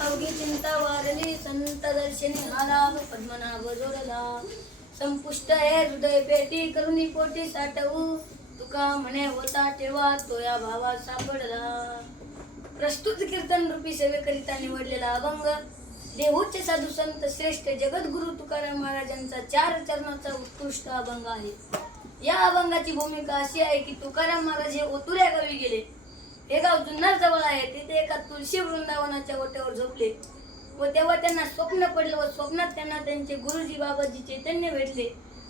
अवघी चिंता वारली संत दर्शनी आला पद्मनाभ जोडला संपुष्ट हे हृदय पेटी करुणी पोटी साठवू तुका म्हणे होता तेव्हा तो या भावात सापडला. प्रस्तुत कीर्तन रूपी सेवेकरिता निवडलेला अभंग देहूचे साधू संत श्रेष्ठ जगद्गुरु तुकाराम महाराजांचा 4 चरणाचा उत्कृष्ट अभंग आहे. या अभंगाची भूमिका अशी आहे की तुकाराम महाराज हे ओतुऱ्या गावी गेले. हे गाव जुन्नर जवळ आहे. तिथे एका तुळशी वृंदावनाच्या ओट्यावर झोपले व तेव्हा त्यांना स्वप्न पडलं व स्वप्नात त्यांना त्यांचे गुरुजी बाबाजी चैतन्य भेटले.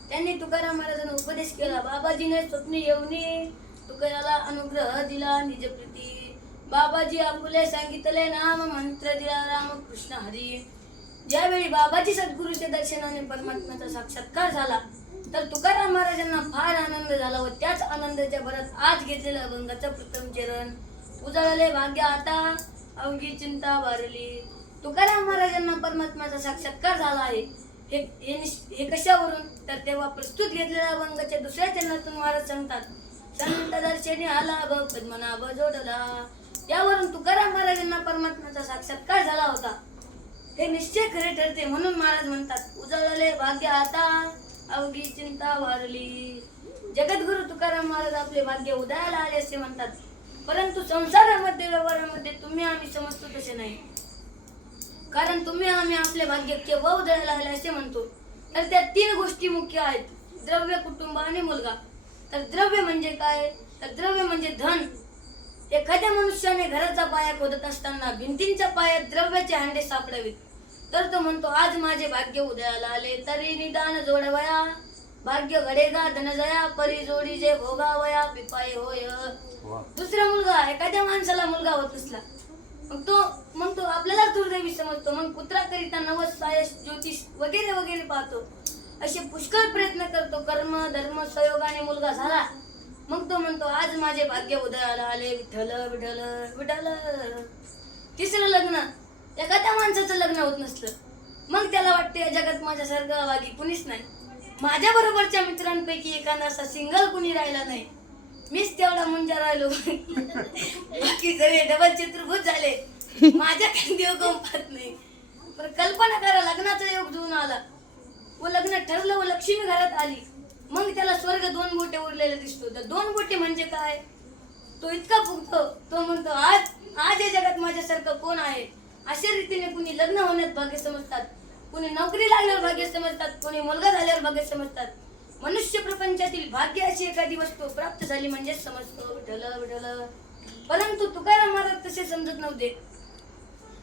त्यांनी तुकाराम महाराजांना उपदेश केला. बाबाजीने स्वप्नी येऊनी तुकाराला अनुग्रह दिला निजप्रीती. बाबाजी आपुले सांगितले नाम मंत्र दिला रामकृष्ण हरी. ज्यावेळी बाबाजी सद्गुरूच्या दर्शनाने परमात्म्याचा साक्षात्कार झाला तर तुकाराम महाराजांना फार आनंद झाला व त्याच आनंदाच्या भरात आज घेतलेल्या अभंगाचा प्रथम चरण उजळले भाग्य आता अवघी चिंता वारली. तुकाराम महाराजांना परमात्म्याचा साक्षात्कार झाला आहे. हे कशावरून तर तेव्हा प्रस्तुत घेतलेल्या अभंगाच्या दुसऱ्या चरणातून महाराज सांगतात संत दर्शनी आला पद्मनाभ जोडला. त्यावरून तुकाराम महाराजांना परमात्म्याचा साक्षात्कार झाला होता हे निश्चय खरे ठरते. म्हणून महाराज म्हणतात उजळले भाग्य आता अवघी चिंता वारली. जगद्गुरु तुकाराम महाराज आपले भाग्य उदयाला आले असे म्हणतात. परंतु संसारामध्ये व्यवहारामध्ये तुम्ही आम्ही समजतो तसे नाही. कारण तुम्ही आम्ही आपले भाग्य केव्हा उदयाला आले असे म्हणतो. तर त्या 3 गोष्टी मुख्य आहेत द्रव्य कुटुंब आणि मुलगा. तर द्रव्य म्हणजे काय तर द्रव्य म्हणजे धन. एखाद्या मनुष्याने घराचा पाया खोदत असताना भिंतींच्या पायात द्रव्याचे हांडे सापडावेत तर तो म्हणतो आज माझे भाग्य उदयाला आले तरी निदान जोडवया भाग्य घडेगा धनजया परी जोडी जे भोगावया पिपाय होय. दुसरा मुलगा एखाद्या माणसाला मुलगा होत असला मग तो आपल्याला दुर्दैवी समजतो. मग पुत्राकरिता नवस सायस ज्योतिष वगैरे वगैरे पाहतो. असे पुष्कळ प्रयत्न करतो. कर्म धर्म संयोगाने मुलगा झाला मग तो म्हणतो आज माझे भाग्य उदयाला आले विठ्ठल विठ्ठल विठ्ठल. तिसरं लग्न एखाद्या माणसाचं लग्न होत नसलं मग त्याला वाटते या जगात माझ्यासारखं वागी कुणीच नाही. माझ्या बरोबरच्या मित्रांपैकी एखादा असा सिंगल कुणी राहिला नाही. मीच तेवढा मुंजा राहिलो. बाकी सगळे डबल चतुर्भुज झाले. माझ्या देव गमत नाही. पण कल्पना करा लग्नाचा योग जुळून आला व लग्न ठरलं व लक्ष्मी घरात आली मग त्याला स्वर्ग 2 बोटे उरलेले दिसतो. तर 2 बोटे म्हणजे काय तो इतका फुगतो. तो म्हणतो आज या जगात माझ्यासारखं कोण आहे. अशा रीतीने कुणी लग्न होण्यात भाग्य समजतात, कुणी नोकरी लागल्यावर भाग्य समजतात, कुणी मुलगा झाल्यावर भाग्य समजतात. मनुष्य प्रपंचातील भाग्य अशी एखादी वस्तू प्राप्त झाली म्हणजे समजतो विठ्ठल विठ्ठल. परंतु तुकाराम महाराज तसे समजत नव्हते.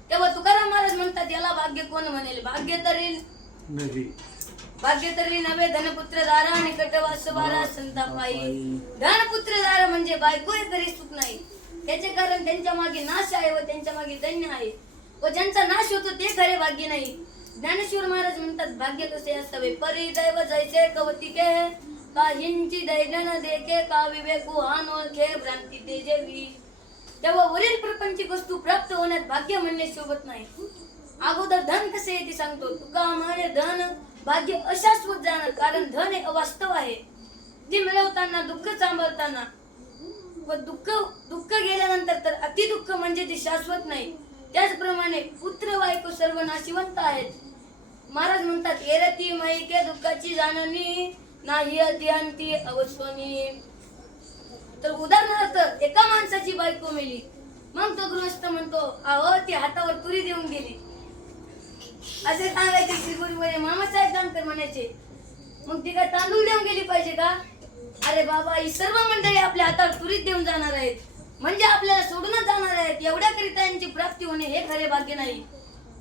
तेव्हा तुकाराम महाराज म्हणतात याला भाग्य कोण म्हणेल. भाग्य तरी नव्हे धनपुत्र दारा निकटवास बारा संतापाई. धनपुत्र दारा म्हणजे बायको तरी सुख नाही. त्याचे कारण त्यांच्या मागे नाश आहे व त्यांच्या मागे दैन्य आहे व ज्यांचा नाश होतो ते खरे भाग्य नाही. ज्ञानेश्वर महाराज म्हणतात भाग्य कसे असावे परी दैव जैसे कवतिके काहींची दैजन देखे का विवेकू हान ओळखे भ्रांती तेजेवी. तेव्हा वरील प्रपंचिक वस्तू प्राप्त होण्यात भाग्य म्हणणे शोभत नाही. अगोदर धन कसे आहे ते सांगतो. तुका म्हणे धन भाग्य अशाश्वत जाणार कारण धन हे अवास्तव आहे. ते मिळवताना दुःख सांभाळताना व दुःख गेल्यानंतर तर अति दुःख म्हणजे ते शाश्वत नाही. त्याचप्रमाणे पुत्र बायको सर्व नाशिवंत आहेत. महाराज म्हणतात एरती मैके दुःखाची जाणणी नाही अध्यांती अवस्वनी. तर उदाहरणार्थ एका माणसाची बायको मेली मग तो गृहस्थ म्हणतो अहो ती हातावर तुरी देऊन गेली असे सांगायचे. श्रीगुरुमध्ये मामासाहेब जानकर म्हणायचे मग ती काय तांदूळ देऊन गेली पाहिजे का. अरे बाबा ही सर्व मंडळी आपल्या हातावर तुरीत देऊन जाणार आहेत म्हणजे आपल्याला सोडूनच जाणार आहेत. एवढ्याकरिता यांची प्राप्ती होणे हे खरे भाग्य नाही.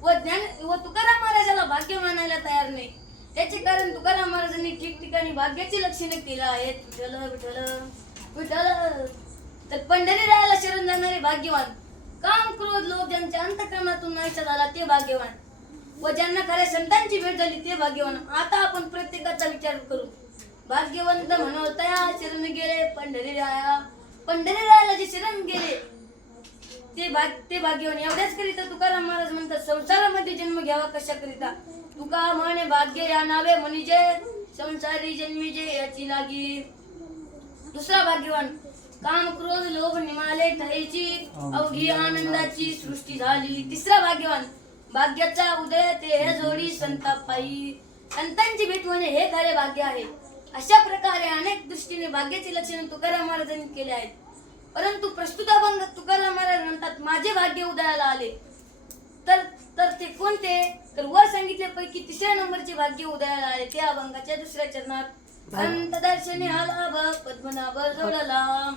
व तुकाराम महाराजाला भाग्य मानायला तयार नाही. त्याचे कारण तुकाराम महाराजांनी ठिकठिकाणी भाग्याची लक्षणे केली आहेत. विठ्ठल विठ्ठल विठ्ठल. तर पंढरीरायाला शरण जाणारे भाग्यवान. काम क्रोध लोभ ज्यांच्या अंतःकरणातून नाहीसा झाला ते भाग्यवान व ज्यांना खऱ्या संतांची भेट झाली ते भाग्यवान. आता आपण प्रत्येकाचा विचार करू. भाग्यवंत म्हणवतया शरण गेले पंढरीराया. पंढरीरायाला जे शरण गेले ते भाग्यवान. एवढ्याच करिता तुकाराम महाराज म्हणतात संसारामध्ये जन्म घ्यावा कशा करिता. तुका म्हणे भाग्य या नावे म्हणजे संसारी जन्मी जे याची लागी. दुसरा भाग्यवान काम क्रोध लोभ निमाले ठाईची अवघी आनंदाची सृष्टी झाली. तिसरा भाग्यवान भाग्याचा उदय ते हे जोडी संता पायी. संतांची भेट होणे हे खरे भाग्य आहे. अशा प्रकारे अनेक दृष्टीने भाग्याची लक्षणे तुकाराम महाराजांनी केले आहेत. परंतु प्रस्तुत अभंग तुकाराम महाराज म्हणतात माझे भाग्य उदयाला आले. तर ते कोणते? तर वर सांगितल्यापैकी तिसऱ्या नंबरचे भाग्य उदयाला आले. त्या अभंगाच्या दुसऱ्या चरणात संत दर्शने आला पद्मनाभ जोडला.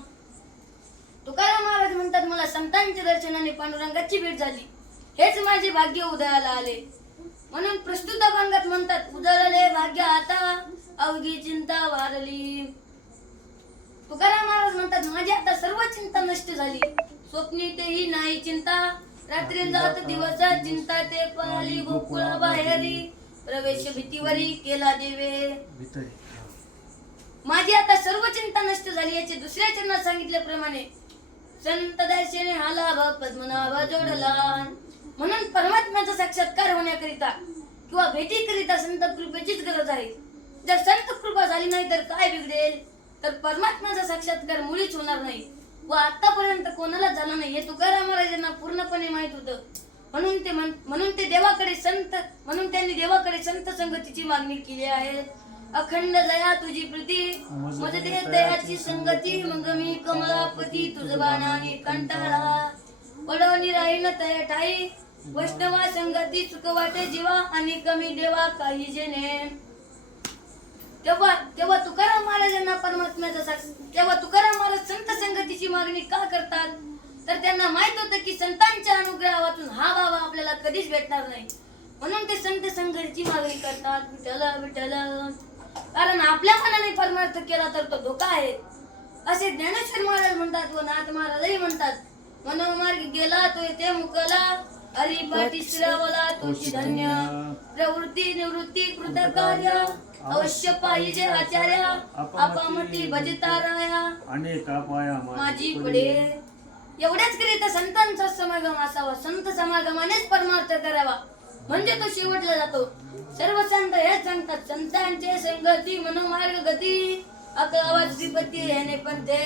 तुकाराम महाराज म्हणतात मला संतांच्या दर्शनाने पांडुरंगाची भेट झाली. हेच माझे भाग्य उदयाला आले. म्हणून प्रस्तुत अभंगात म्हणतात उजळले भाग्य आता अवघी चिंता वारली. तुकाराम महाराज म्हणतात माझी आता सर्व चिंता नष्ट झाली. स्वप्नी तेही नाही चिंता रात्री जात दिवस चिंता ते पळाली गोकुळा बाहेरी प्रवेश भीतीवरी केला देवे. माझी आता सर्व चिंता नष्ट झाली. याचे दुसऱ्या चरणात सांगितल्याप्रमाणे संत दर्शने हा लाभ पद्मनाभ जोडला. म्हणून परमात्म्याचा साक्षात्कार होण्याकरिता किंवा भेटीकरिता संत कृपेचीच गरज आहे. जर संत कृपा झाली नाही तर काय बिघडेल? तर परमात्म्याचा साक्षात्कार मुळीच होणार नाही व आतापर्यंत कोणाला झाला नाही हे तुकाराम महाराजांना पूर्णपणे माहित होतं. म्हणून त्यांनी देवाकडे संत संगतीची मागणी केली आहे. अखंड दया तुझी प्रीती मज दे दयाची संगती मग मी कमलापती तुझ बाणाने कंटाळा पडवणी राहीन तया ठाई वैष्णवा संगती चुक वाटे जीवा आणि कमी देवा काही जेणे. तेव्हा तुकाराम महाराजांना तेव्हा तुकाराम महाराज संत संगतीची मागणी का करतात? तर त्यांना माहित होतं की संतांच्या अनुग्रहातून हा बाबा आपल्याला कधीच भेटणार नाही. म्हणून ते संत संगतीची मागणी करतात. विठ्ठल विठ्ठल कारण आपल्या मनाने परमार्थ केला तर तो धोका आहे असे ज्ञानेश्वर महाराज म्हणतात व नाथ महाराजही म्हणतात. मनोमार्ग गेला तो येथे मुकला हरिपाठी श्रवला तोची धन्य. प्रवृत्ती निवृत्ती कृतकार्य अवश्य पाहिजे आचार्य आपामती भजता राया अनेका पाया माझी पुढे. एवढ्याच करिता संतांचा समागम असावा. संत समागमानेच परमार्थ करावा म्हणजे तो शेवटला जातो. सर्व संत हेच सांगतात संतांचे संगती मनोमार्ग गती अकलावा श्रीपती हेने पण ते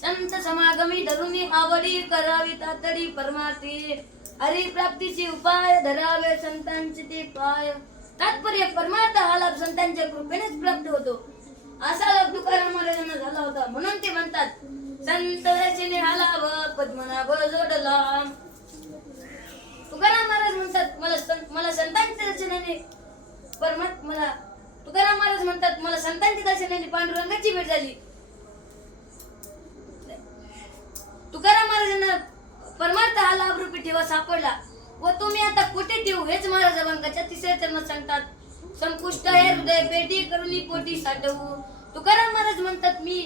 संत समागमी धरुनी आवडी करावी तातडी परमार्थी हरी प्राप्तीची उपाय धरावे संतांचे ते पाय. तात्पर्य परमार्थ हा लाभ संतांच्या कृपेनेच प्राप्त होतो. असा लाभ तुकाराम महाराजांना झाला होता. म्हणून ते म्हणतात संत दर्शने हा लाभ पद्मनाभ जोडला. तुकाराम महाराज म्हणतात मला संतांच्या दर्शनाने तुकाराम महाराज म्हणतात मला संतांच्या दर्शनाने पांडुरंगाची भेट झाली. तुकाराम महाराजांना परमार्थ हा लाभ रूपी ठेवा सापडला व तुम्ही आता कुठे ठेवू हेच महाराज अभंगाच्या तिसऱ्या चरणात सांगतात. संपुष्ट हे हृदय पेटी करुणी पोटी साठवू. तुकाराम महाराज म्हणतात मी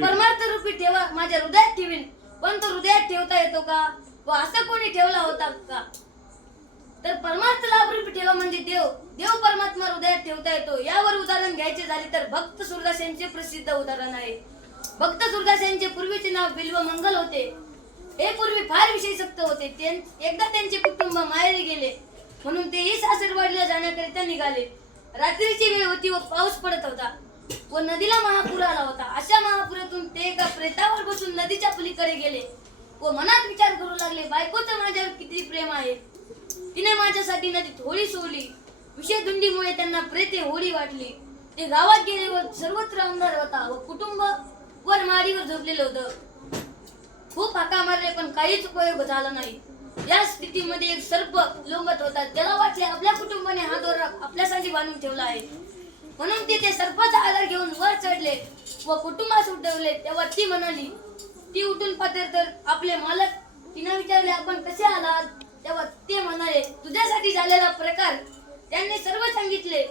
परमार्थ रूपी ठेवा माझ्या हृदयात ठेवीन. पण तो हृदयात ठेवता येतो का व असं कोणी ठेवला होता का? तर परमार्थ लाभ रूपी ठेवा म्हणजे देव परमात्मा हृदयात ठेवता येतो. यावर उदाहरण घ्यायचे झाले तर भक्त सूरदास यांचे प्रसिद्ध उदाहरण आहे. भक्त सूरदास यांचे पूर्वीचे नाव बिल्व मंगल होते. हे पूर्वी फार विषयासक्त होते. एकदा त्यांचे कुटुंब माहेरी गेले म्हणून तेही सासरवाडीला जाण्याकरिता निघाले. रात्रीची वेळ होती व पाऊस पडत होता व नदीला महापूर आला होता. अशा महापुरातून ते एका प्रेतावर बसून नदीच्या पलीकडे गेले व मनात विचार करू लागले बायकोचं माझ्यावर किती प्रेम आहे. तिने माझ्यासाठी नदीत होळी सोडली. विषयधुंडीमुळे त्यांना प्रेते होळी वाटली. ते गावात गेले व सर्वत्र अंधार होता व कुटुंब वर माडीवर झोपलेलं होतं. खूप हाका मारले पण काहीच उपयोग झाला नाही. या स्थितीमध्ये एक सर्प लोंबत होता. त्याला वाटले आपल्या कुटुंबाने हा दोरा आपल्यासाठी बांधून ठेवला आहे म्हणून ते सर्पाचा आधार घेऊन वर चढले व कुटुंबास उठवले. तेव्हा ती म्हणाली ती उठून पाहते तर आपले मालक. तिने विचारले आपण कसे आलात? तेव्हा ते म्हणाले तुझ्यासाठी झालेला प्रकार त्यांनी सर्व सांगितले.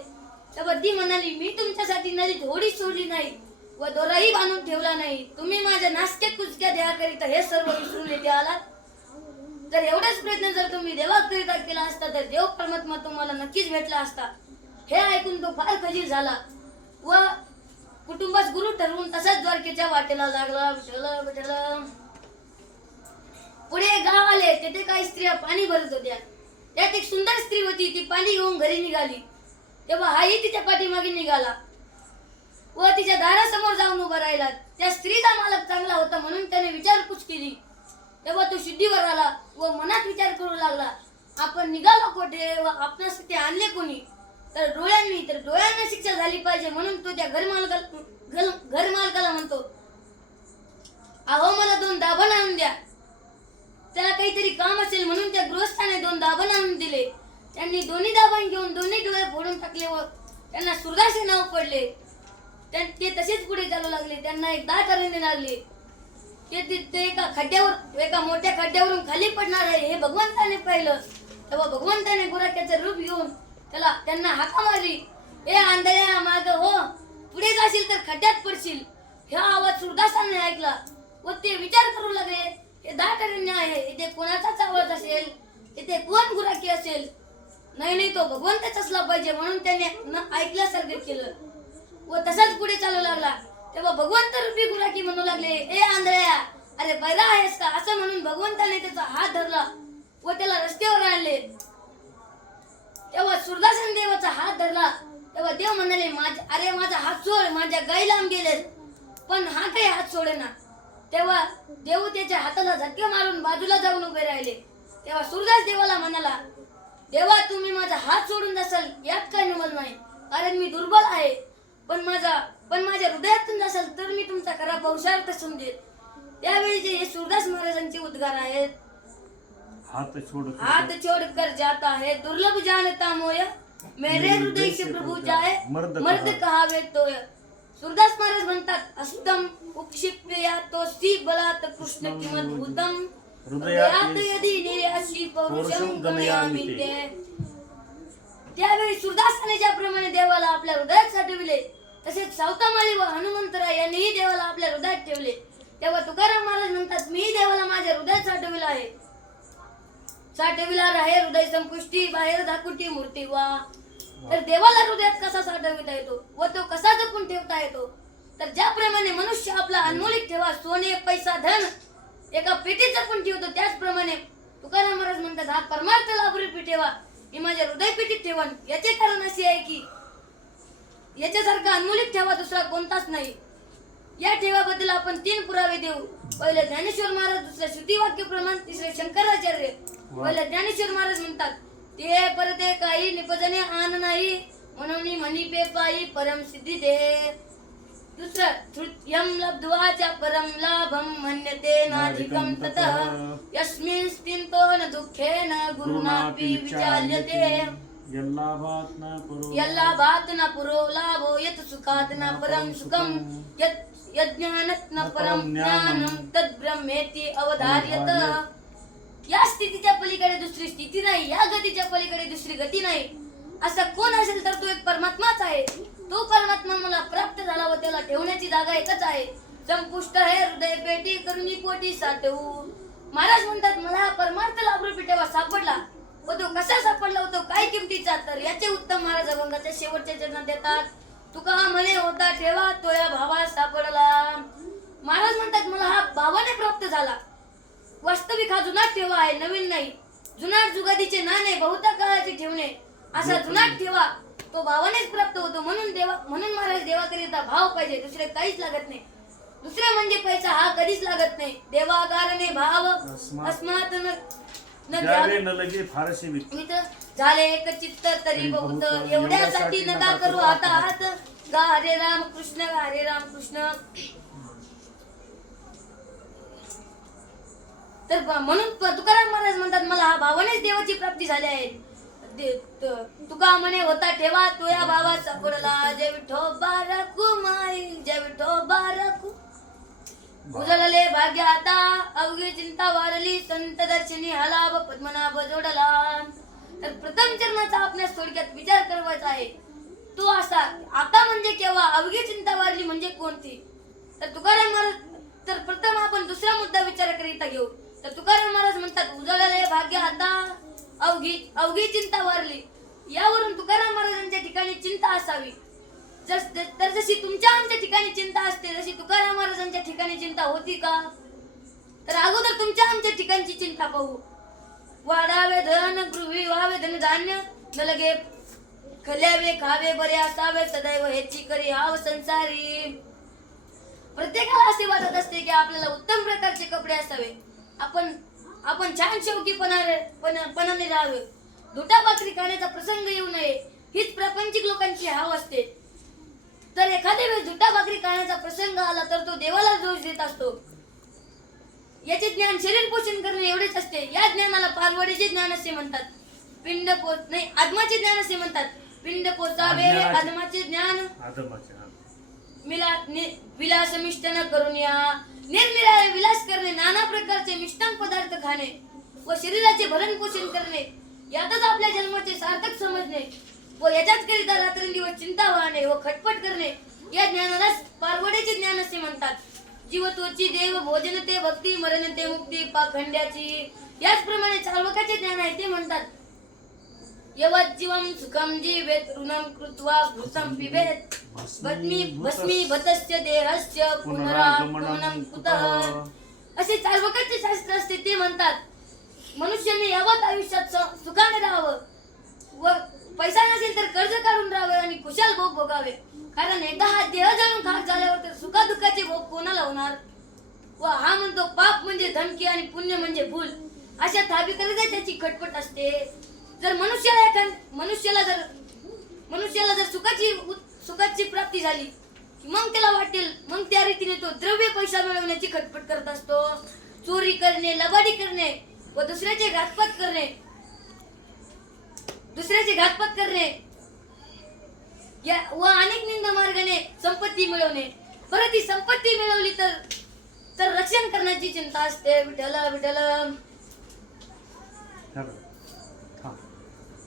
तेव्हा ती म्हणाली मी तुमच्यासाठी नदीत होडी सोडली नाही व दोराही बांधून ठेवला नाही. तुम्ही माझ्या नासक्या कुचक्या देहाकरिता हे सर्व विसरून येथे आलात. जर एवढाच प्रयत्न जर तुम्ही देवाकरिता केला असता तर देव परमात्मा तुम्हाला नक्कीच भेटला असता. हे ऐकून तो फार खजील झाला व कुटुंबास गुरु ठरवून तसाच द्वारकेच्या वाटेला लागला. पुढे गाव आले. तेथे काही स्त्रिया पाणी भरत होत्या. त्यात एक सुंदर स्त्री होती. ती पाणी घेऊन घरी निघाली. तेव्हा हाही तिच्या पाठीमागे निघाला. व तिच्या दारासमोर जाऊन उभा राहिला. त्या स्त्रीचा मालक चांगला होता म्हणून त्याने विचारपूस केली. तेव्हा तो शुद्धीवर आला व मनात विचार करू लागला, आपण निघालो कोठे व आपणास ते आणले कोणी? तर डोळ्यांना शिक्षा झाली पाहिजे म्हणून तो त्या घरमालकाला म्हणतो, अहो मला 2 दाभण आणून द्या. त्याला काहीतरी काम असेल म्हणून त्या गृहस्थाने 2 दाभण आणून दिले. त्यांनी दोन्ही दाभण घेऊन दोन्ही डोळे फोडून टाकले व त्यांना सुरदास हे नाव पडले. ते तसेच पुढे चालू लागले. त्यांना एक दाट अरण्य लागले. ते एका मोठ्या खड्ड्यावरून खाली पडणार आहे हे भगवंताने पाहिलं. तेव्हा भगवंताने गुराख्याचं रूप घेऊन त्यांना हाका मारली. ए आंधळ्या माग हो, पुढे जाशील तर खड्ड्यात पडशील. हा आवाज सुरदासाने ऐकला व ते विचार करू लागले, हे दाट अरण्य आहे, इथे कोणाचाच आवाज असेल, इथे कोण गुराखी असेल? नाही तो भगवंतच असला पाहिजे म्हणून त्याने ऐकल्यासारखं केलं व तसाच पुढे चालू लागला. तेव्हा भगवंत रूपी गुराखी म्हणू लागले, ए आंधळ्या, अरे बैरा आहेस का? असं म्हणून भगवंताने त्याचा हात धरला व त्याला रस्त्यावर आणले. तेव्हा सुरदासन देवाचा हात धरला. तेव्हा देव म्हणाले, अरे माझा हात सोड, माझ्या गाई लांब गेले. पण हा काही हात सोडेना. तेव्हा देव त्याच्या हाताला झटके मारून बाजूला जाऊन उभे राहिले. तेव्हा सुरदास देवाला म्हणाला, देवा तुम्ही माझा हात सोडून जासाल यात काही नमल नाही, कारण मी दुर्बल आहे. पण माझ्या हृदयातून जासाल तर मी तुमचा खरा पौरुषार्थ समजेल. त्यावेळी हे सुरदास महाराजांचे उद्गार आहेत, हाथ छोड़ कर जाता है दुर्लभ जानता मोय, मेरे हृदय से प्रभु जाए मर्द कहावे तोय. सुरदास महाराज म्हणतात, अस्तम उपक्षिप्य या तो सी बलात कृष्ण किमत भूतम हृदयात यदि निर्यासी पौरुषम गमयामि ते. त्यावेळी सुरदासाने ज्याप्रमाणे देवाला आपल्या हृदयात साठविले तसेच सावतामाळी व हनुमंतराय यांनीही देवाला आपल्या हृदयात ठेवले. तेव्हा तुकाराम महाराज म्हणतात, मीही देवाला माझ्या हृदयात साठविला आहे. साठविला राहे हृदय संपुष्टी, बाहेर धाकुटी मूर्ती वा. तर देवाला हृदयात कसा साठविता येतो व तो कसा जपून ठेवता येतो? तर ज्याप्रमाणे मनुष्य आपला अनमोलिक ठेवा, सोने पैसा धन एका पेटीत जपून ठेवतो, त्याचप्रमाणे तुकाराम महाराज म्हणतात, हा परमार्थ लाभरूपी ठेवा मी माझ्या हृदय पेटीत ठेवन. याचे कारण असे आहे की याच्यासारखा अनमोलिक ठेवा दुसरा कोणताच नाही. या ठेवाबद्दल आपण 3 पुरावे देऊ. पहिले ज्ञानेश्वर महाराज, दुसरे श्रुती वाक्य प्रमाण, तिसरे शंकराचार्य. पहिले ज्ञानेश्वर महाराज म्हणतात, ते परते काही निपजने आन नाही, म्हणून म्हणिपे पायी परम सिद्धी दे. दुसरं यम लब्ध्वाचा परम लाभम मन्यते नाधिकम ततः यस्मिन् स्थितो न दुःखेन गुरुनापि विचाल्यते. यल्लाभात न पुरो लाभो यत् सुखात न परम सुखम यत् ज्ञानात न परम ज्ञानम तद् ब्रह्मेति अवधार्यत. या स्थितीच्या पलीकडे दुसरी स्थिती नाही, या गतीच्या पलीकडे दुसरी गती नाही. असा कोण असेल तर तो एक परमात्माच आहे. तो परमात्मा मला प्राप्त झाला व त्याला ठेवण्याची जागा एकच आहे. संपुष्ट हे हृदय पेटी करुणी पोटी साठवू. महाराज म्हणतात, मला हा परमार्थ लाभरूपी ठेवा सापडला व तो कसा सापडला होतो काय किमतीचा? तर याचे उत्तम महाराज अभंगाच्या शेवटच्या चरणात देतात. तुका म्हणे होता ठेवा तो या भावा सापडला. महाराज म्हणतात, मला हा भावाने प्राप्त झाला. वास्तविक हा जुनाट ठेवा आहे, नवीन नाही. जुनाट जुगादीचे नाणे बहुता काळाचे ठेवणे असा जुनाट ठेवा तो भावानेच प्राप्त होतो. म्हणून महाराज देवाकरिता भाव पाहिजे, दुसरे काहीच लागत नाही. दुसरे म्हणजे पैसा हा कधीच लागत नाही. देवाकारणे भाव अस्मात न लगे फारसे वित झाले एक चित्त तरी बहुत. एवढ्यासाठी नका करू आता हात, गा हरे राम कृष्ण, गा हरे राम कृष्ण. तर म्हणून तुकाराम महाराज म्हणतात, मला हा भावानेच देवाची प्राप्ती झाली आहे. तुका म्हणे होता ठेवा तो या भावा सापडला. जय विठोबा राखू माई, जय विठोबा राखू. उजळले भाग्य आता अवघी चिंता वारली, संत दर्शनी हलाभ पद्मनाभ जोडला. तर प्रथम चरणाचा आपल्यास थोडक्यात विचार करायचा आहे. तो असा, आता म्हणजे केव्हा, अवघी चिंता वारली म्हणजे कोणती? तर तुकाराम महाराज, तर प्रथम आपण दुसरा मुद्दा विचाराकरिता घेऊ. तर तुकाराम महाराज म्हणतात, उजळले भाग्य आता अवघी चिंता वारली. यावरून तुकाराम महाराजांच्या ठिकाणी चिंता असावी. तर जशी तुमच्या आमच्या ठिकाणी चिंता असते, जशी तुकाराम महाराजांच्या ठिकाणी चिंता होती का? तर अगोदर तुमच्या आमच्या ठिकाणची चिंता पाहू. वाढावे धन, गृही व्हावे धन धान्य, न लगे खल्यावे खावे बरे असावे सदैव हेची करी हाव संसारी. प्रत्येकाला असे वाटत असते की आपल्याला उत्तम प्रकारचे कपडे असावे, आपण छान शौकीपणाने राहावे, दुटा भाकरी खाण्याचा प्रसंग येऊ नये हीच प्रापंचिक लोकांची हाव असते. तर एखाद्या वेळेस दुटा भाकरी खाण्याचा प्रसंग आला तर तो देवाला दोष देत असतो. याचे ज्ञान शरीर पोषण करणे एवढेच असते. या ज्ञानाला पारवडीचे ज्ञान असे म्हणतात. आत्माचे ज्ञान असे म्हणतात. पिंड पोचावे रे आत्माचे ज्ञान, विलास मिष्ट न करून या. निरनिराळे विलास करणे, नाना प्रकारचे मिष्टान पदार्थ खाणे व शरीराचे भरण पोषण करणे यातच आपल्या जन्माचे सार्थक समजणे व याच्याच करिता रात्रंदिवस चिंता वाहणे व खटपट करणे या ज्ञानाला पारवड्याचे ज्ञान असे म्हणतात. जीवत्वची देव भोजन ते भक्ती मरण ते मुक्ती पाखंड्याची. याचप्रमाणे चालवकाचे ज्ञान आहे ते म्हणतात. यवज्जीवं सुखं जीवेत ऋणं कृत्वा घृतं पिबेत भस्मी भतस्य देहस्य पुनरागमनं कुतः. असे चालवकाचे शास्त्र असते ते म्हणतात. मनुष्याने यावत आयुष्यात सुखाने राहावं व पैसा नसेल तर कर्ज काढून राहावे आणि कुशाल भोग भोगावे. कारण एकदा हा देह जाणून खाक झाल्यावर तर सुखादुःखाचे भोग कोणाला होणार. व हा म्हणतो पाप म्हणजे धमकी आणि पुण्य म्हणजे भूल. अशा थाबी करता त्याची खटपट असते. जर मनुष्याला जर सुखाची प्राप्ती झाली मग त्याला वाटेल, मग त्या रीतीने तो द्रव्य पैसा मिळवण्याची खटपट करत असतो. चोरी करणे, लबाडी करणे व दुसऱ्याचे घातपात करणे व अनेक निंद मार्गाने संपत्ती मिळवणे. परत ही संपत्ती मिळवली तर रक्षण करण्याची चिंता असते. विठ्ठल विठ्ठल.